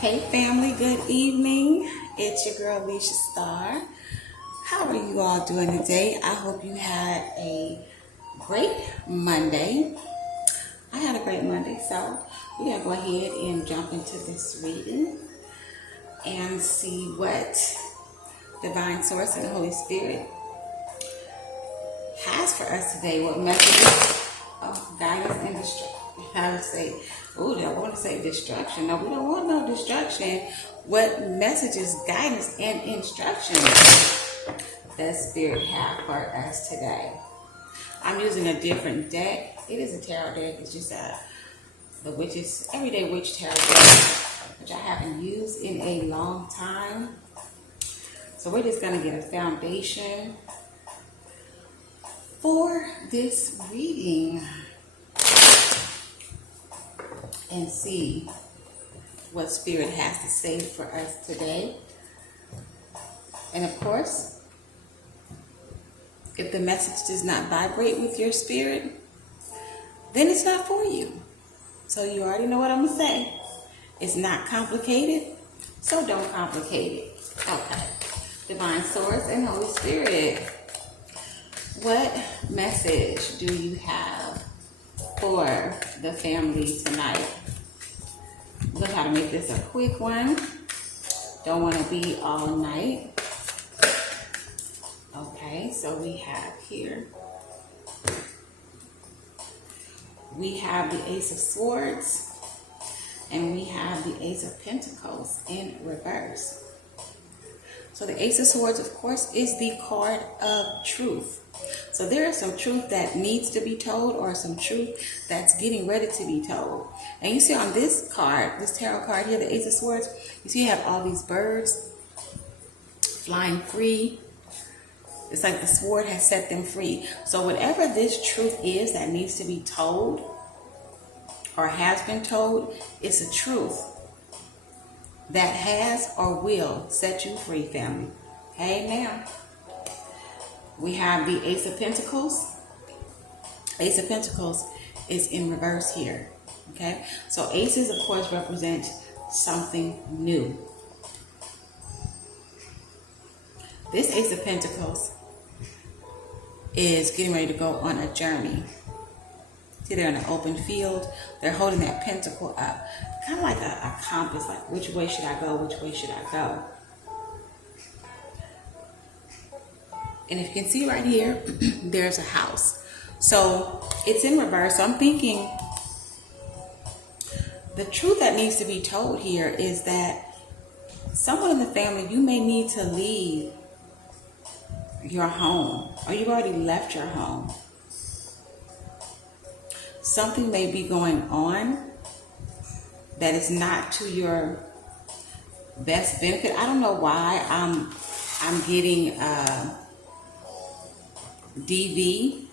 Hey family, good evening. It's your girl Abus3r. How are you all doing today? I hope you had a great Monday. I had a great Monday, so we're going to go ahead and jump into this reading and see what Divine Source and the Holy Spirit has for us today. What messages of guidance and destruction. I would say, I want to say destruction. No, we don't want no destruction. What messages, guidance, and instruction does Spirit have for us today? I'm using a different deck. It is a tarot deck. It's just the Witch's Everyday Witch Tarot deck, which I haven't used in a long time. So we're just going to get a foundation for this reading and see what Spirit has to say for us today. And of course, if the message does not vibrate with your spirit, then it's not for you. So you already know what I'm going to say. It's not complicated, so don't complicate it. Okay. Divine Source and Holy Spirit, what message do you have for the family tonight? I'm going to try to make this a quick one. Don't want to be all night. Okay, so we have here, we have the Ace of Swords and we have the Ace of Pentacles in reverse. So the Ace of Swords, of course, is the card of truth. So there is some truth that needs to be told, or some truth that's getting ready to be told. And you see on this card, this tarot card here, the Ace of Swords, you see you have all these birds flying free. It's like the sword has set them free. So whatever this truth is that needs to be told or has been told, it's a truth that has or will set you free, family. Hey, now. We have the Ace of Pentacles. Ace of Pentacles is in reverse here. Okay? So aces, of course, represent something new. This Ace of Pentacles is getting ready to go on a journey. See, they're in an open field. They're holding that pentacle up. Kind of like a compass, like which way should I go? Which way should I go? And if you can see right here, there's a house. So it's in reverse. So I'm thinking the truth that needs to be told here is that someone in the family, you may need to leave your home, or you've already left your home. Something may be going on that is not to your best benefit. I don't know why I'm getting DV.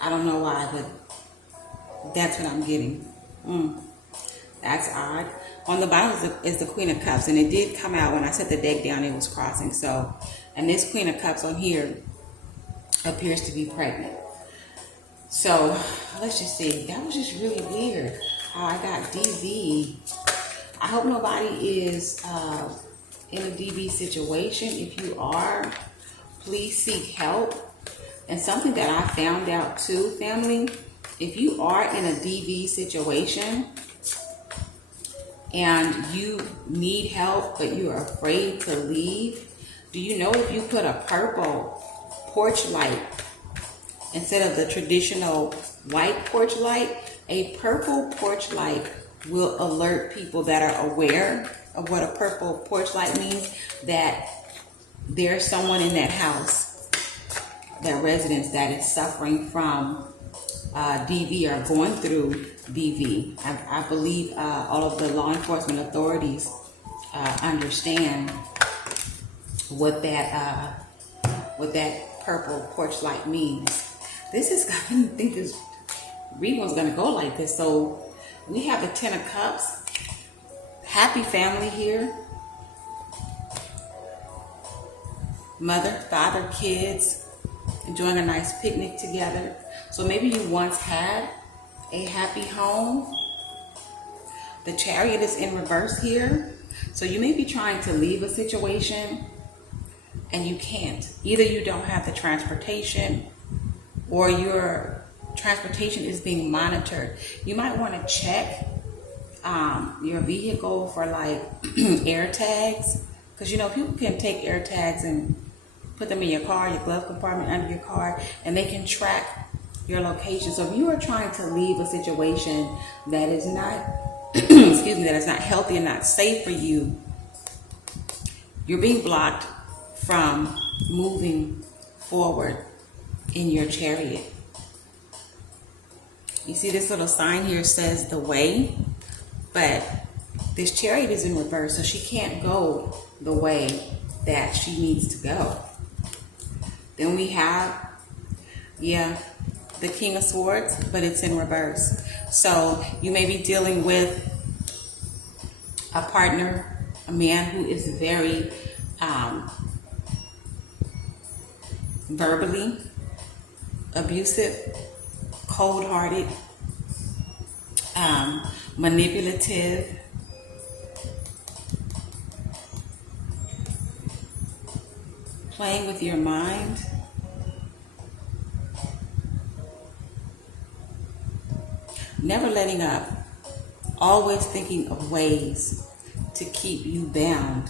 I don't know why, but that's what I'm getting. That's odd. On the bottom is the Queen of Cups, and it did come out when I set the deck down, it was crossing. So, and this Queen of Cups on here appears to be pregnant. So let's just see. That was just really weird how I got DV. I hope nobody is in a DV situation. If you are, please seek help. And something that I found out too, family, if you are in a DV situation and you need help but you are afraid to leave, do you know if you put a purple porch light instead of the traditional white porch light, a purple porch light will alert people that are aware of what a purple porch light means, that there's someone in that house, that residence, that is suffering from DV or going through DV. I believe all of the law enforcement authorities understand what that purple porch light means. This is, I didn't think this reading was going to go like this. So we have the Ten of Cups. Happy family here. Mother, father, kids, enjoying a nice picnic together. So maybe you once had a happy home, The Chariot is in reverse here. So you may be trying to leave a situation and you can't. Either you don't have the transportation or your transportation is being monitored. You might want to check your vehicle for like air tags, because you know people can take air tags and put them in your car, your glove compartment, under your car, and they can track your location. So if you are trying to leave a situation that is not excuse me, that is not healthy and not safe for you, you're being blocked from moving forward in your Chariot. You see this little sign here says the way, but this Chariot is in reverse, so she can't go the way that she needs to go. Then we have, the King of Swords, but it's in reverse. So you may be dealing with a partner, a man who is very verbally abusive, cold-hearted, manipulative, playing with your mind, never letting up, always thinking of ways to keep you bound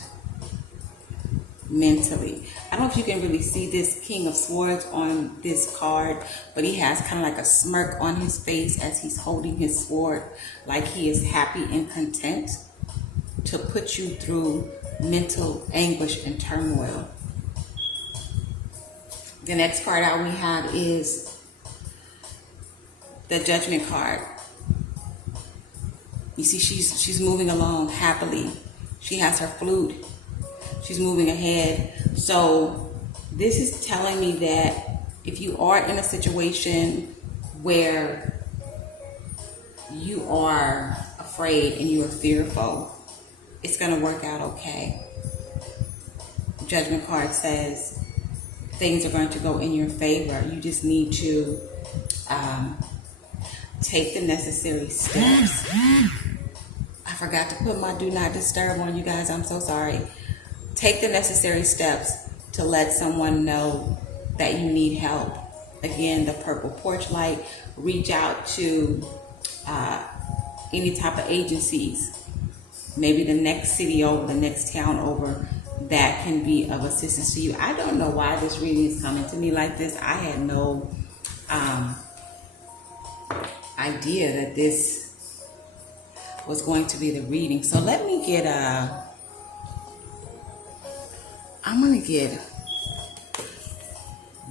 mentally. I don't know if you can really see this King of Swords on this card, but he has kind of like a smirk on his face as he's holding his sword, like he is happy and content to put you through mental anguish and turmoil. The next card out we have is the Judgment card. You see she's moving along happily. She has her flute. She's moving ahead. So this is telling me that if you are in a situation where you are afraid and you are fearful, it's going to work out okay. Judgment card says things are going to go in your favor. You just need to take the necessary steps. I forgot to put my do not disturb on, you guys. I'm so sorry. Take the necessary steps to let someone know that you need help. Again, the purple porch light. Reach out to any type of agencies, maybe the next city over, the next town over, that can be of assistance to you. I don't know why this reading is coming to me like this. I had no idea that this was going to be the reading. So let me get I'm gonna get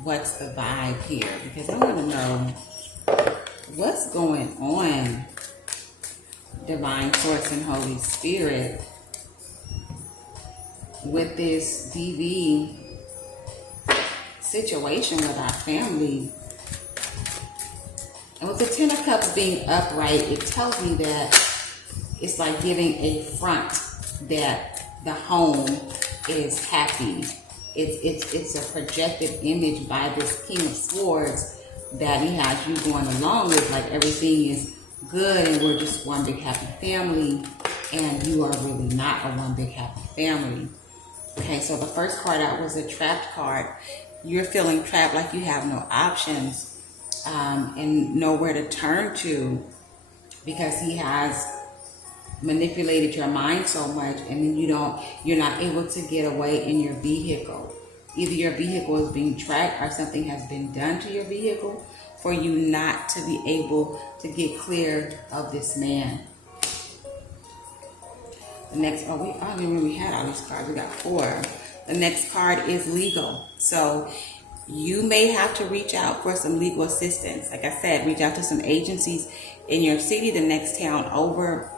what's the vibe here, because I want to know what's going on, Divine Source and Holy Spirit, with this DV situation with our family. And with the Ten of Cups being upright, it tells me that it's like giving a front that the home is happy. It's a projected image by this King of Swords that he has you going along with, like everything is good and we're just one big happy family, and you are really not a one big happy family. Okay, so the first card out was a trapped card. You're feeling trapped, like you have no options and nowhere to turn to, because he has manipulated your mind so much, and then you're not able to get away in your vehicle. Either your vehicle is being tracked or something has been done to your vehicle for you not to be able to get clear of this man. The next, I don't even remember we had all these cards. We got 4. The next card is legal. So you may have to reach out for some legal assistance. Like I said, reach out to some agencies in your city, the next town over,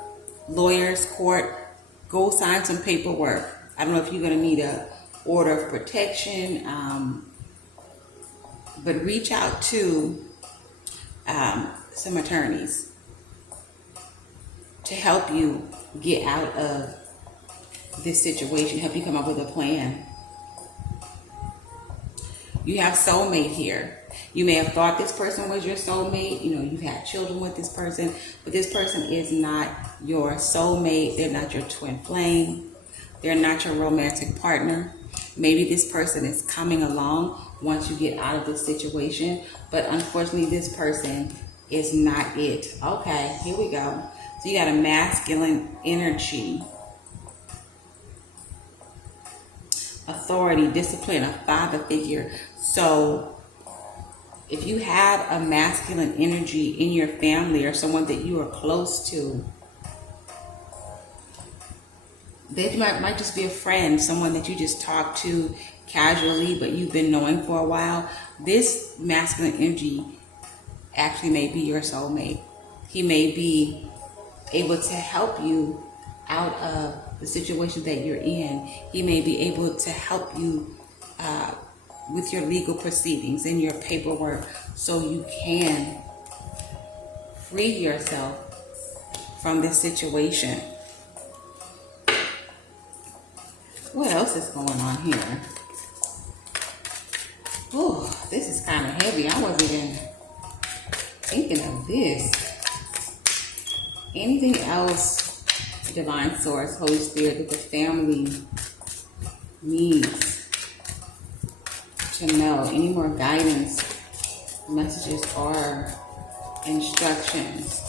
lawyers, court. Go sign some paperwork. I don't know if you're going to need a order of protection, but reach out to some attorneys to help you get out of this situation, help you come up with a plan. You have soulmate here. You may have thought this person was your soulmate. You know, you've had children with this person, but this person is not your soulmate. They're not your twin flame. They're not your romantic partner. Maybe this person is coming along once you get out of this situation, but unfortunately this person is not it. Okay, here we go. So you got a masculine energy, authority, discipline, a father figure. So if you have a masculine energy in your family or someone that you are close to, they might just be a friend, someone that you just talk to casually, but you've been knowing for a while. This masculine energy actually may be your soulmate. He may be able to help you out of the situation that you're in. He may be able to help you with your legal proceedings and your paperwork so you can free yourself from this situation. What else is going on here? Oh, this is kind of heavy. I wasn't even thinking of this. Anything else, Divine Source, Holy Spirit, that the family needs to know? Any more guidance, messages, or instructions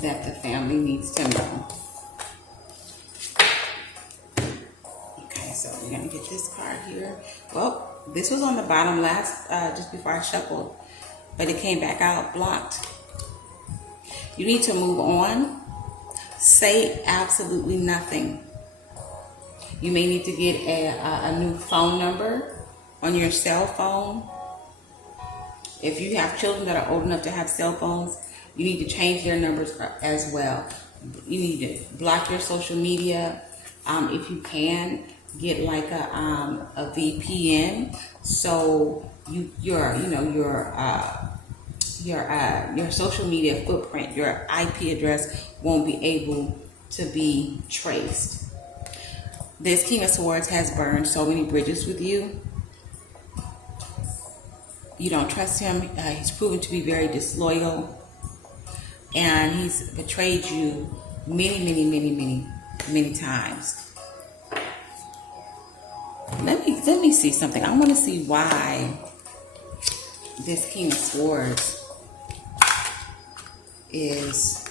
that the family needs to know? Okay, so we're going to get this card here. Well, this was on the bottom last, just before I shuffled, but it came back out blocked. You need to move on. Say absolutely nothing. You may need to get a new phone number on your cell phone. If you have children that are old enough to have cell phones, you need to change their numbers as well. You need to block your social media. If you can, get like a VPN, so your social media footprint, your IP address won't be able to be traced. This King of Swords has burned so many bridges with you. You don't trust him. He's proven to be very disloyal, and he's betrayed you many times. Let me see something. I want to see why this King of Swords is.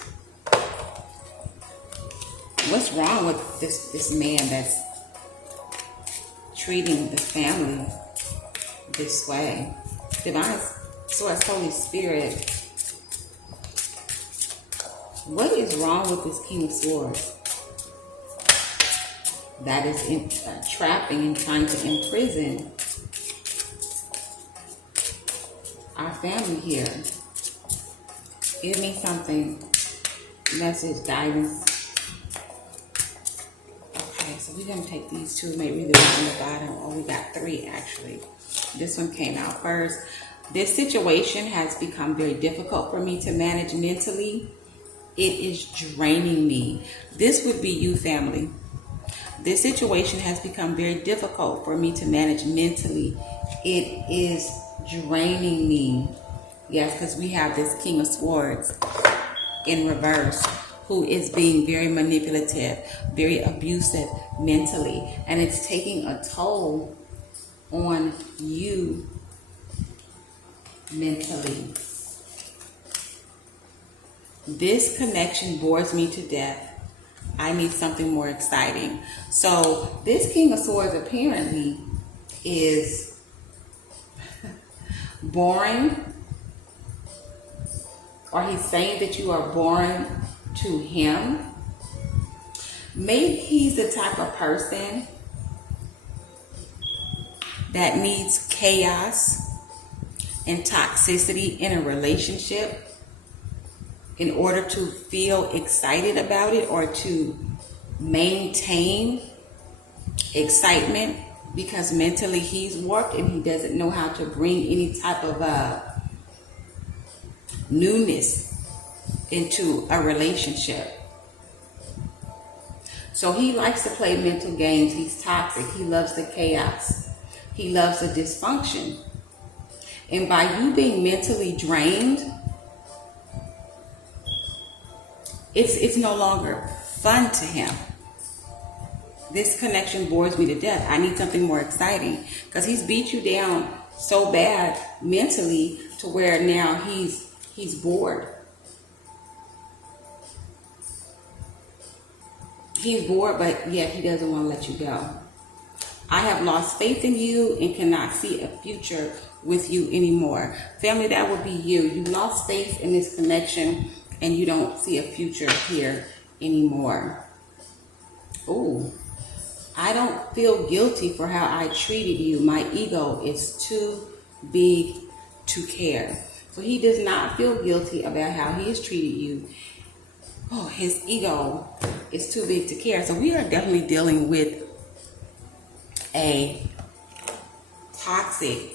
What's wrong with this man that's treating the family this way? Divine Source, Holy Spirit, what is wrong with this King of Swords that is trapping and trying to imprison our family here? Give me something. Message, guidance. Okay, so we're going to take these two, maybe the one on the bottom. Oh, we got three actually. This one came out first. This situation has become very difficult for me to manage mentally. It is draining me. This would be you, family. This situation has become very difficult for me to manage mentally. It is draining me. Yes, because we have this King of Swords in reverse, who is being very manipulative, very abusive mentally. And it's taking a toll on you mentally. This connection bores me to death. I need something more exciting. So this King of Swords apparently is boring, or he's saying that you are boring to him. Maybe he's the type of person that needs chaos and toxicity in a relationship in order to feel excited about it, or to maintain excitement, because mentally he's warped and he doesn't know how to bring any type of newness into a relationship. So he likes to play mental games. He's toxic. He loves the chaos. He loves the dysfunction. And by you being mentally drained, it's no longer fun to him. This connection bores me to death. I need something more exciting, because he's beat you down so bad mentally to where now he's bored. He's bored, but yet he doesn't want to let you go. I have lost faith in you and cannot see a future with you anymore. Family, that would be you. You lost faith in this connection and you don't see a future here anymore. Oh, I don't feel guilty for how I treated you. My ego is too big to care. So he does not feel guilty about how he has treated you. Oh, his ego is too big to care. So we are definitely dealing with a toxic,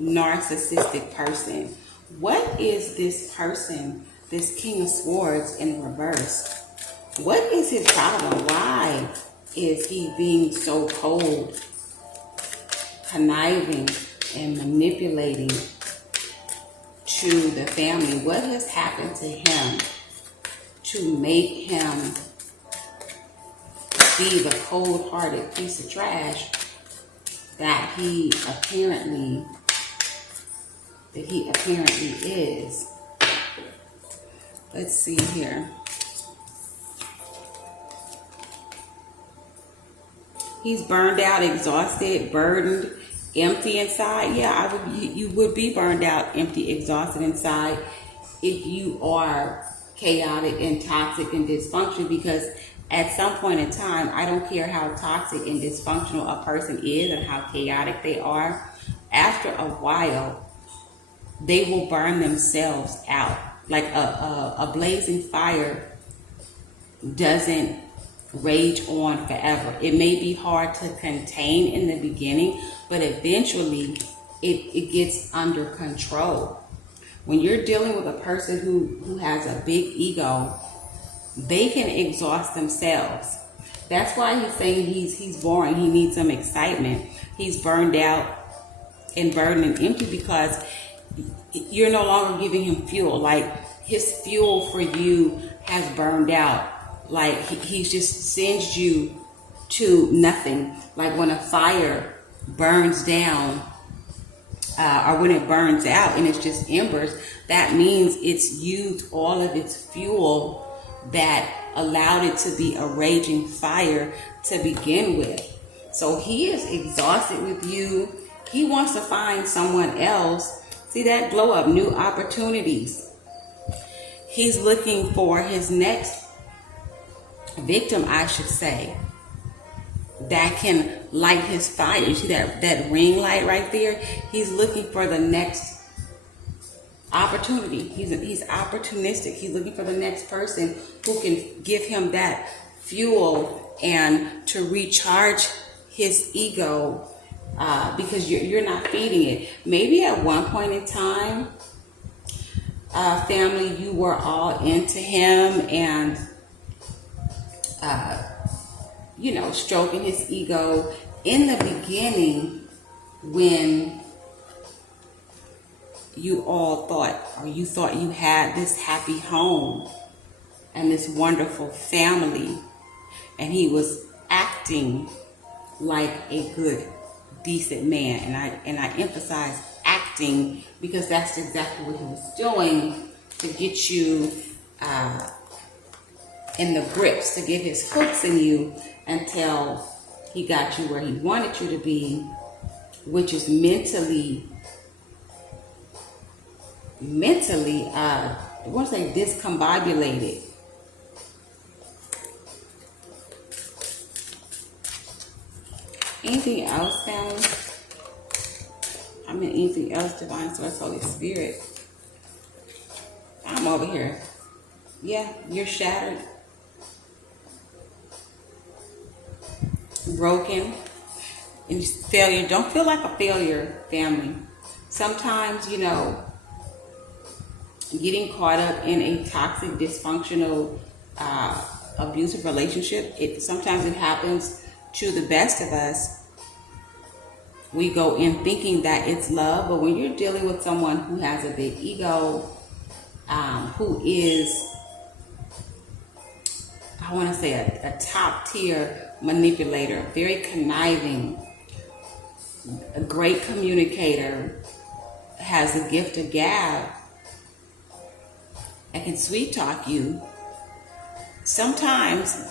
narcissistic person. What is this person, this King of Swords in reverse? What is his problem? Why is he being so cold, conniving, and manipulating to the family? What has happened to him to make him be the cold-hearted piece of trash that he apparently is? Let's see here. He's burned out, exhausted, burdened, empty inside. Yeah, you would be burned out, empty, exhausted inside if you are chaotic and toxic and dysfunctional, because at some point in time, I don't care how toxic and dysfunctional a person is and how chaotic they are, after a while, they will burn themselves out. Like a blazing fire doesn't rage on forever. It may be hard to contain in the beginning, but eventually it gets under control. When you're dealing with a person who has a big ego, they can exhaust themselves. That's why he's saying he's boring. He needs some excitement. He's burned out and burdened and empty because you're no longer giving him fuel. Like, his fuel for you has burned out. Like, he's just sends you to nothing. Like when a fire burns down, or when it burns out and it's just embers, that means it's used all of its fuel that allowed it to be a raging fire to begin with. So he is exhausted with you. He wants to find someone else. See that glow up, new opportunities. He's looking for his next victim, I should say, that can light his fire. You see that ring light right there? He's looking for the next opportunity. He's opportunistic. He's looking for the next person who can give him that fuel and to recharge his ego, because you're not feeding it. Maybe at one point in time, family, you were all into him and stroking his ego in the beginning, when you all thought, or you thought you had this happy home and this wonderful family, and he was acting like a good, decent man. And I emphasize acting, because that's exactly what he was doing to get you in the grips, to get his hooks in you until he got you where he wanted you to be, which is mentally, I want to say discombobulated. Anything else, family? I mean, anything else, Divine Source, Holy Spirit? I'm over here. Yeah, you're shattered, broken, and failure. Don't feel like a failure, family. Sometimes, getting caught up in a toxic, dysfunctional, abusive relationship, sometimes it happens to the best of us. we go in thinking that it's love, but when you're dealing with someone who has a big ego, who is, I want to say, a top tier manipulator, very conniving, a great communicator, has the gift of gab, and can sweet talk you, sometimes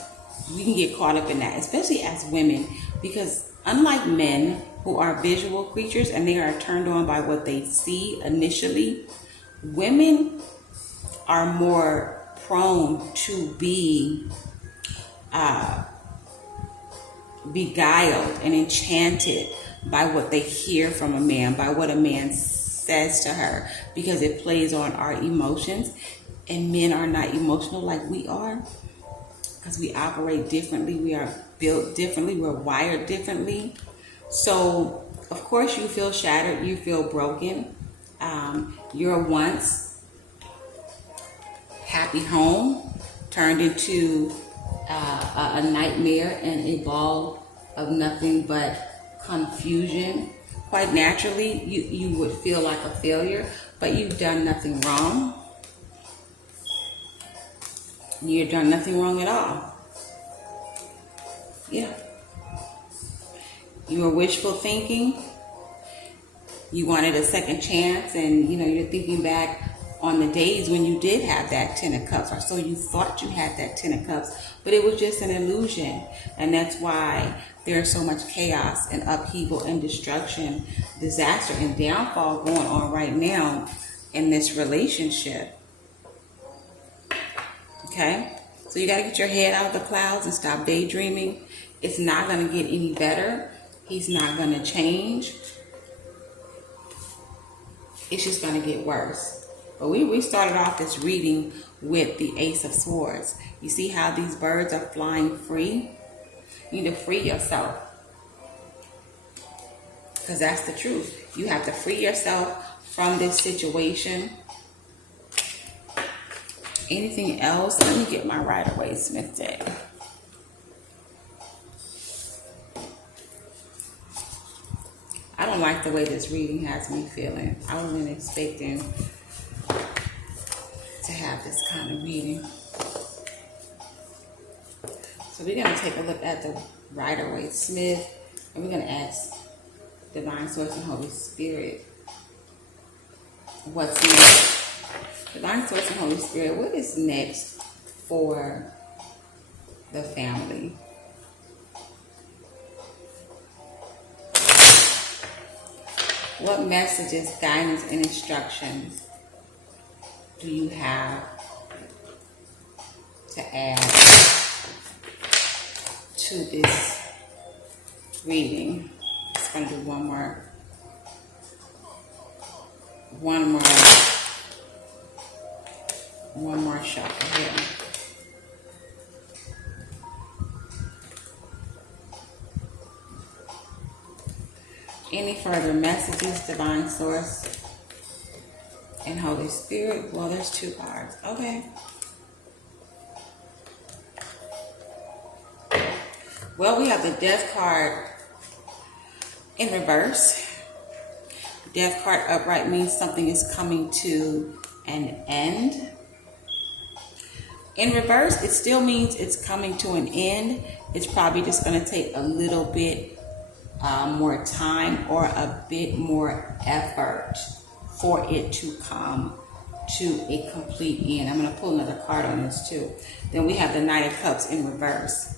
we can get caught up in that, especially as women, because unlike men who are visual creatures and they are turned on by what they see initially, women are more prone to be beguiled and enchanted by what they hear from a man, by what a man says to her, because it plays on our emotions. And men are not emotional like we are, because we operate differently, we are built differently, we're wired differently. So of course you feel shattered, you feel broken. Your once happy home turned into a nightmare and a ball of nothing but confusion. Quite naturally, you would feel like a failure, but you've done nothing wrong. You've done nothing wrong at all. Yeah. You were wishful thinking. You wanted a second chance, and you're thinking back on the days when you did have that 10 of cups, or so you thought you had that 10 of cups, but it was just an illusion. And that's why there's so much chaos and upheaval and destruction, disaster and downfall going on right now in this relationship. Okay? So you got to get your head out of the clouds and stop daydreaming. It's not going to get any better. He's not going to change. It's just going to get worse. But we started off this reading with the Ace of Swords. You see how these birds are flying free? You need to free yourself. Because that's the truth. You have to free yourself from this situation. Anything else? Let me get my Rider-Waite-Smith deck. I don't like the way this reading has me feeling. I wasn't expecting to have this kind of reading. So we're going to take a look at the Rider-Waite-Smith, and we're going to ask Divine Source and Holy Spirit what's next. Divine Source and Holy Spirit, what is next for the family? What messages, guidance, and instructions do you have to add to this reading? Just going to do one more shuffle here. Any further messages, Divine Source and Holy Spirit? Well, there's two cards. Okay. Well, we have the Death card in reverse. Death card upright means something is coming to an end. In reverse, it still means it's coming to an end. It's probably just going to take a little bit more time or a bit more effort for it to come to a complete end. I'm going to pull another card on this too. Then we have the Knight of Cups in reverse.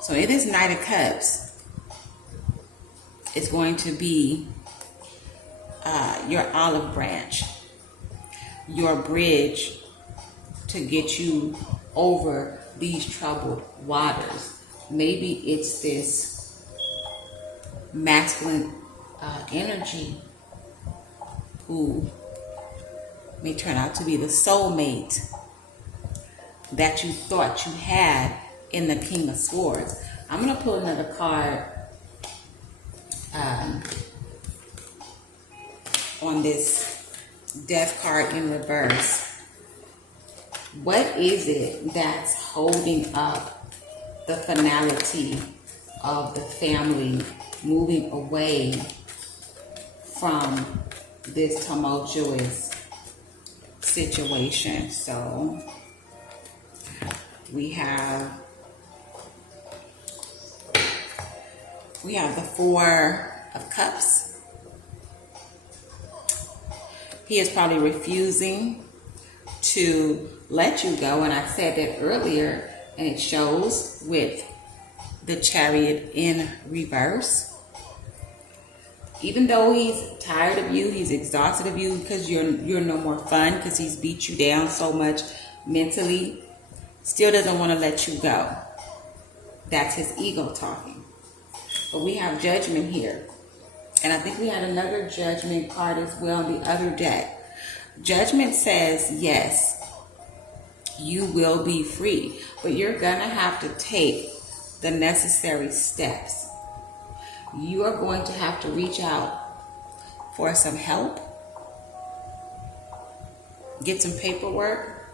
So in this Knight of Cups, it's going to be your olive branch, your bridge to get you over these troubled waters. Maybe it's this masculine energy who may turn out to be the soulmate that you thought you had in the King of Swords. I'm going to pull another card on this Death card in reverse. What is it that's holding up the finality of the family moving away from this tumultuous situation. So we have the Four of Cups. He is probably refusing to let you go, and I said that earlier, and it shows with the Chariot in reverse. Even though he's tired of you, he's exhausted of you because you're no more fun, because he's beat you down so much mentally, still doesn't want to let you go. That's his ego talking. But we have Judgment here. And I think we had another Judgment card as well in the other deck. Judgment says, yes, you will be free, but you're going to have to take the necessary steps. You are going to have to reach out for some help, get some paperwork,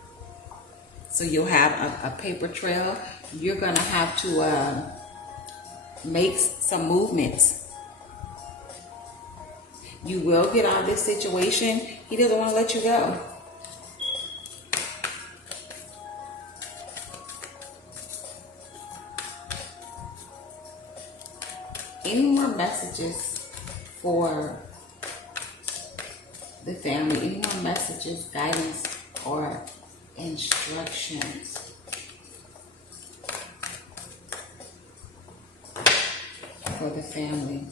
so you'll have a paper trail. You're going to have to make some movements. You will get out of this situation. He doesn't want to let you go. Any more messages for the family? Any more messages, guidance, or instructions for the family?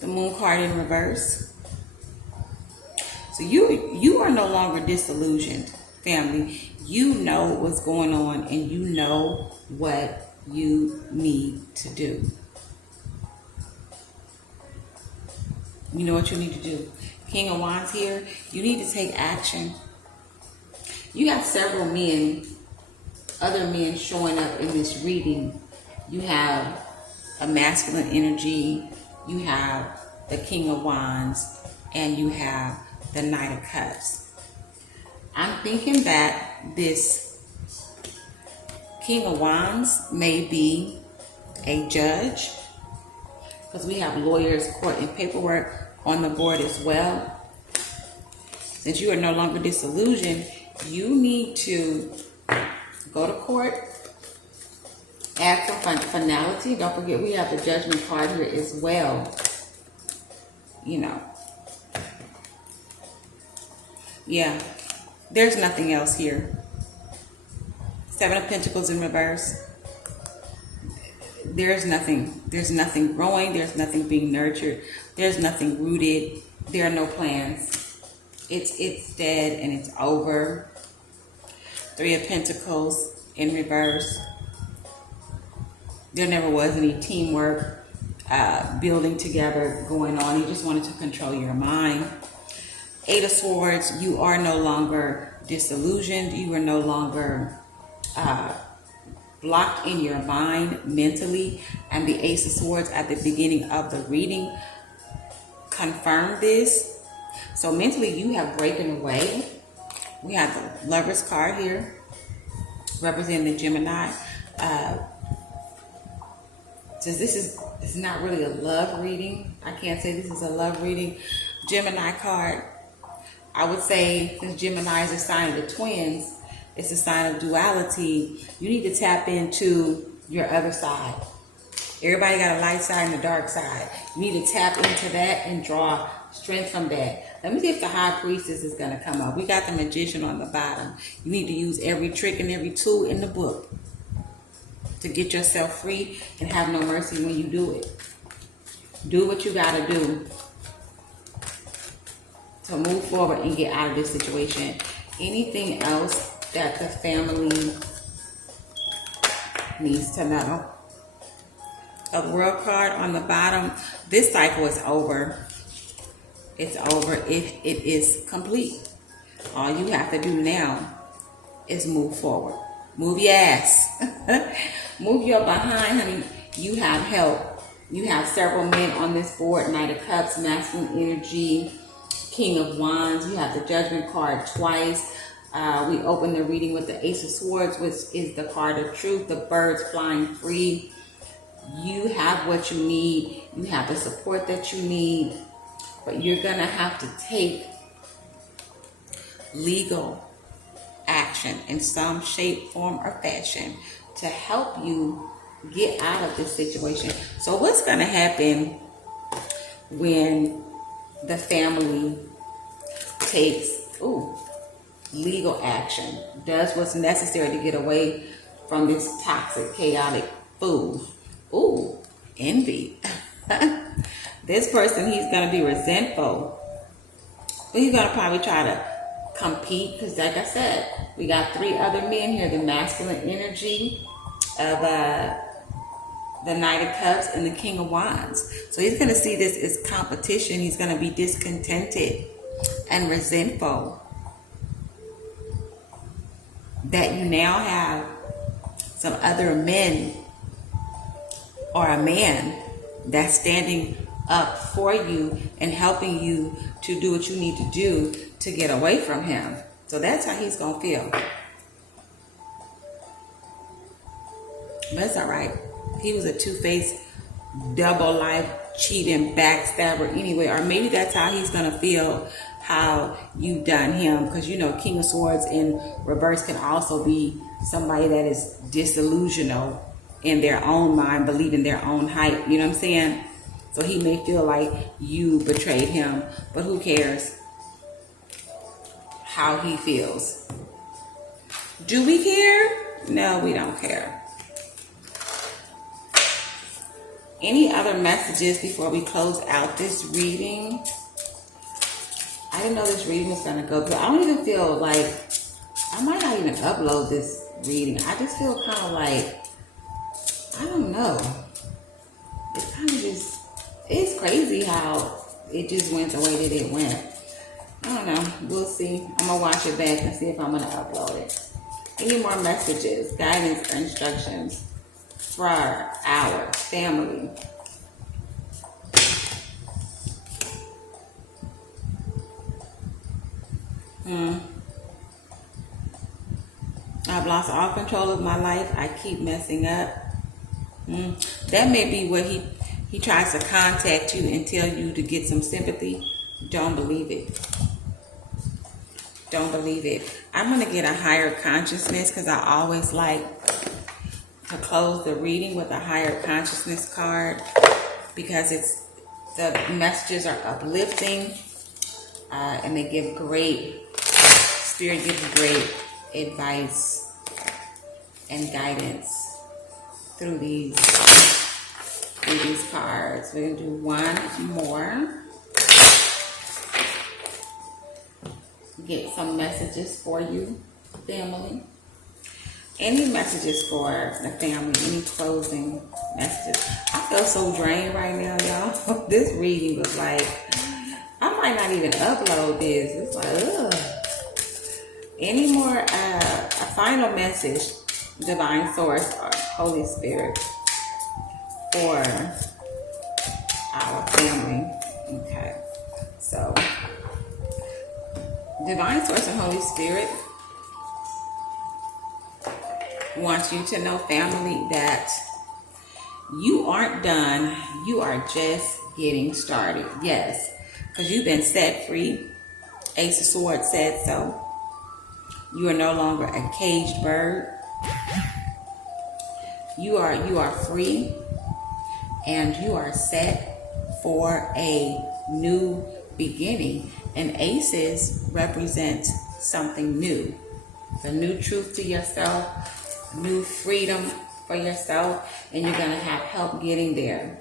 The Moon card in reverse. So you are no longer disillusioned, family. You know what's going on, and you know what you need to do. You know what you need to do. King of Wands here. You need to take action. You got several men, other men showing up in this reading. You have a masculine energy. You have the King of Wands, and you have the Knight of Cups. I'm thinking that this King of Wands may be a judge, because we have lawyers, court, and paperwork on the board as well. Since you are no longer disillusioned, you need to go to court, add some finality. Don't forget, we have the Judgment card here as well. You know. Yeah. There's nothing else here. Seven of Pentacles in reverse. There's nothing growing. There's nothing being nurtured. There's nothing rooted. There are no plans. It's dead and it's over. Three of Pentacles in reverse. There never was any teamwork, building together going on. You just wanted to control your mind. Eight of Swords, you are no longer disillusioned. You are no longer blocked in your mind mentally. And the Ace of Swords at the beginning of the reading confirmed this. So mentally, you have broken away. We have the Lover's card here, representing the Gemini. Since this is not really a love reading, I can't say this is a love reading. Gemini card, I would say, since Gemini is a sign of the twins, it's a sign of duality. You need to tap into your other side. Everybody got a light side and a dark side. You need to tap into that and draw strength from that. Let me see if the High Priestess is going to come up. We got the Magician on the bottom. You need to use every trick and every tool in the book to get yourself free and have no mercy when you do it. Do what you got to do to move forward and get out of this situation. Anything else that the family needs to know? A World card on the bottom. This cycle is over. It's over. It is complete. All you have to do now is move forward. Move your ass. Move your behind, honey. You have help. You have several men on this board. Knight of Cups, masculine energy, King of Wands. You have the Judgment card twice. We open the reading with the Ace of Swords, which is the card of truth, the birds flying free. You have what you need. You have the support that you need, but you're going to have to take legal action in some shape, form, or fashion to help you get out of this situation. So what's going to happen when the family takes legal action, does what's necessary to get away from this toxic, chaotic fool? Ooh, envy. This person, he's going to be resentful. But he's going to probably try to compete, because like I said, we got 3 other men here, the masculine energy of the Knight of Cups and the King of Wands. So he's going to see this as competition. He's going to be discontented and resentful that you now have some other men or a man that's standing up for you and helping you to do what you need to do to get away from him. So that's how he's going to feel. But it's all right. He was a two-faced, double life, cheating, backstabber anyway. Or maybe that's how he's going to feel how you done him. Because, you know, King of Swords in reverse can also be somebody that is disillusional in their own mind, believing their own hype. You know what I'm saying? So he may feel like you betrayed him. But who cares how he feels? Do we care? No, we don't care. Any other messages before we close out this reading? I didn't know this reading was going to go through. I don't even feel like, I might not even upload this reading. I just feel kind of like, I don't know. It's kind of just, it's crazy how it just went the way that it went. I don't know. We'll see. I'm going to watch it back and see if I'm going to upload it. Any more messages, guidance, or instructions for our family? I've lost all control of my life. I keep messing up. That may be what he tries to contact you and tell you to get some sympathy. Don't believe it. Don't believe it. I'm going to get a higher consciousness, because I always like to close the reading with a higher consciousness card, because the messages are uplifting, and they give Spirit gives great advice and guidance through these cards. We're going to do one more. Get some messages for you, family. Any messages for the family? Any closing messages? I feel so drained right now, y'all. This reading was like, I might not even upload this. It's like, ugh. Any more, a final message, Divine Source or Holy Spirit, for our family? Okay. So, Divine Source and Holy Spirit wants you to know, family, that you aren't done. You are just getting started. Yes, because you've been set free. Ace of Swords said so. You are no longer a caged bird. You are free, and you are set for a new beginning. And aces represent something new. The new truth to yourself, new freedom for yourself, and you're going to have help getting there.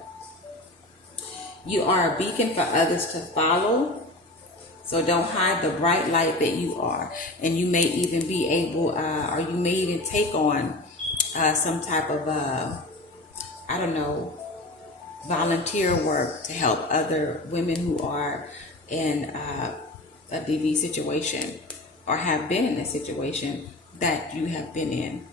You are a beacon for others to follow. So don't hide the bright light that you are. And you may even be able, or you may even take on some type of, I don't know, volunteer work to help other women who are in a DV situation or have been in a situation that you have been in.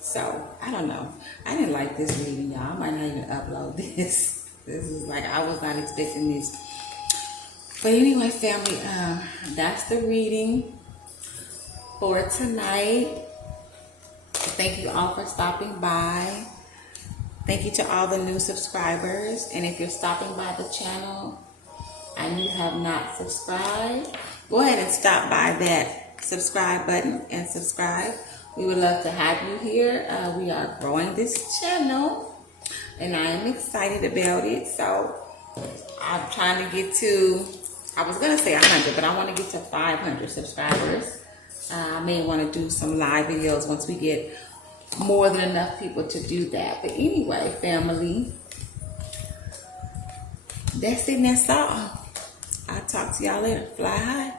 So, I don't know. I didn't like this reading, y'all. I might not even upload this. This is like, I was not expecting this. But anyway, family, that's the reading for tonight. Thank you all for stopping by. Thank you to all the new subscribers. And if you're stopping by the channel and you have not subscribed, go ahead and stop by that subscribe button and subscribe. We would love to have you here. We are growing this channel and I am excited about it. So I'm trying to get to, I was going to say 100, but I want to get to 500 subscribers. I may want to do some live videos once we get more than enough people to do that. But anyway, family, that's it and that's all. I'll talk to y'all later. Fly high.